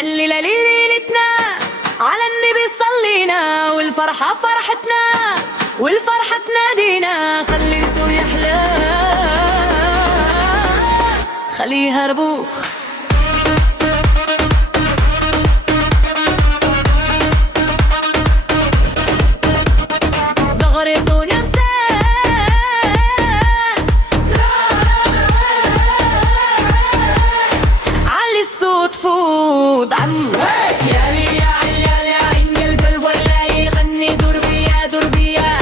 الليلة ليلتنا على النبي صلينا، والفرحة فرحتنا والفرحة تنادينا. خلي السوق يحلى خليها ربوخ. زغرتون يا مساء علي الصوت فوت عم يالي يا عيال يا عين قلب ولا يغني دور بيا دور بيا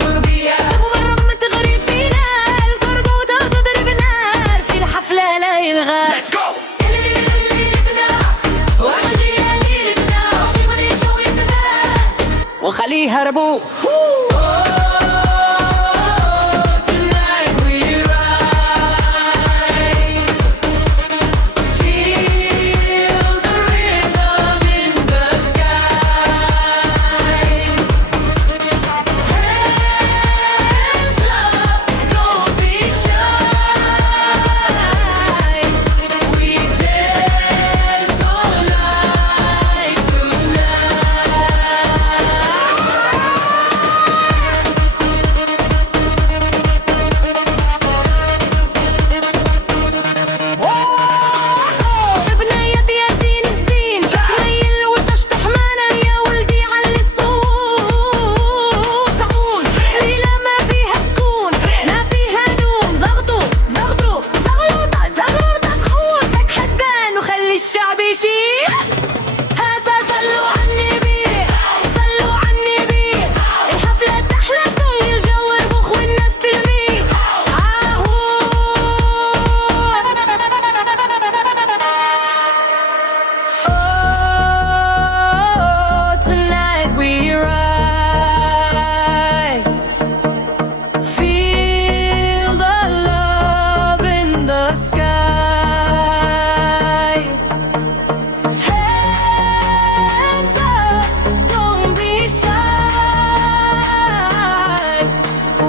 دور بيا مرة ما تغري فينا الكربوطة تضرب نار في الحفلة لا يلغى. وخليها ربوخ. الشعب يشيل هسا صلوا عالنبي صلوا عالنبي. الحفلة تحلى كل الجو ربوخ والناس ترمي عاهو. Tonight we rise. Feel the love in the sky.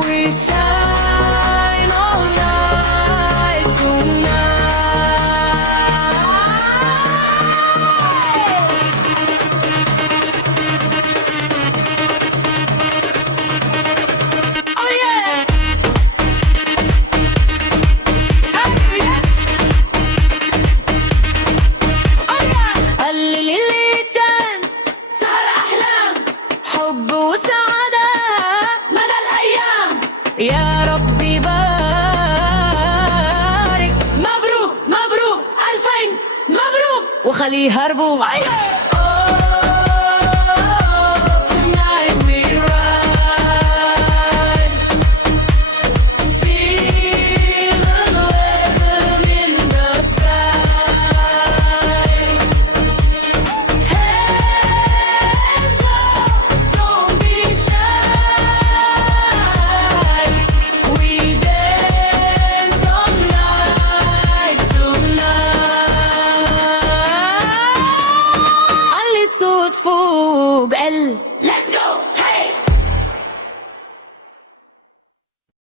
We shine all night tonight. Oh yeah. Oh yeah. Oh yeah. الليلتين سهر أحلام حب وسعادة مدى الأيام. يا ربي بارك مبروك مبروك ألفين مبروك وخليها ربوع.